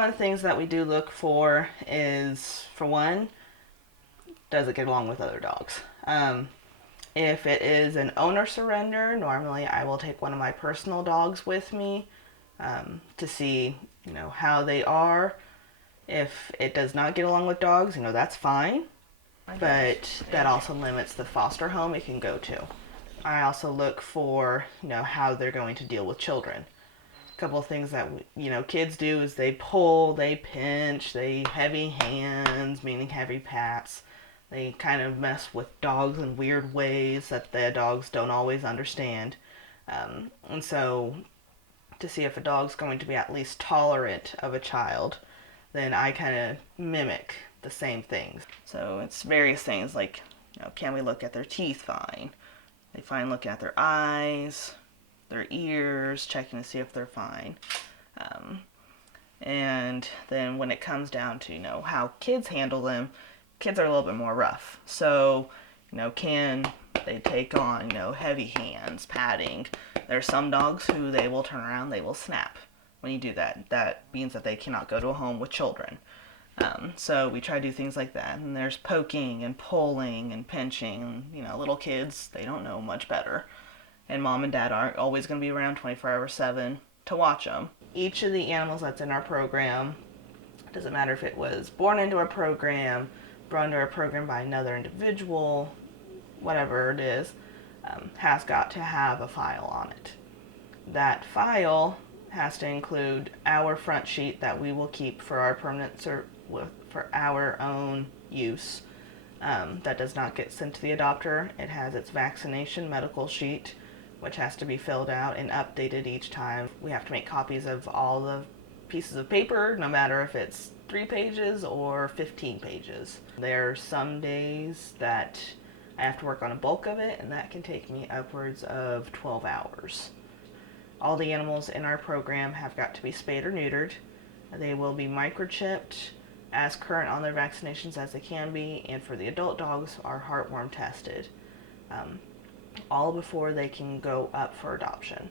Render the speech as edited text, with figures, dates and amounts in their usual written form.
One of the things that we do look for is, for one, does it get along with other dogs? If it is an owner surrender, normally I will take one of my personal dogs with me to see, how they are. If it does not get along with dogs, that's fine. But that also limits the foster home it can go to. I also look for, how they're going to deal with children. A couple of things that, kids do is they pull, they pinch, they heavy hands, meaning heavy pats. They kind of mess with dogs in weird ways that the dogs don't always understand. And so to see if a dog's going to be at least tolerant of a child, then I kind of mimic the same things. So it's various things like, can we look at their teeth fine? They fine looking at their eyes, their ears, checking to see if they're fine. And then when it comes down to, how kids handle them, kids are a little bit more rough. So, can they take on, heavy hands, patting? There's some dogs who they will turn around, they will snap when you do that. That means that they cannot go to a home with children. So we try to do things like that. And there's poking and pulling and pinching. Little kids, they don't know much better. And mom and dad aren't always going to be around 24/7 to watch them. Each of the animals that's in our program, doesn't matter if it was born into our program, brought into our program by another individual, whatever it is, has got to have a file on it. That file has to include our front sheet that we will keep for our for our own use. That does not get sent to the adopter. It has its vaccination medical sheet, which has to be filled out and updated each time. We have to make copies of all the pieces of paper, no matter if it's 3 pages or 15 pages. There are some days that I have to work on a bulk of it, and that can take me upwards of 12 hours. All the animals in our program have got to be spayed or neutered. They will be microchipped, as current on their vaccinations as they can be, and for the adult dogs are heartworm tested, all before they can go up for adoption.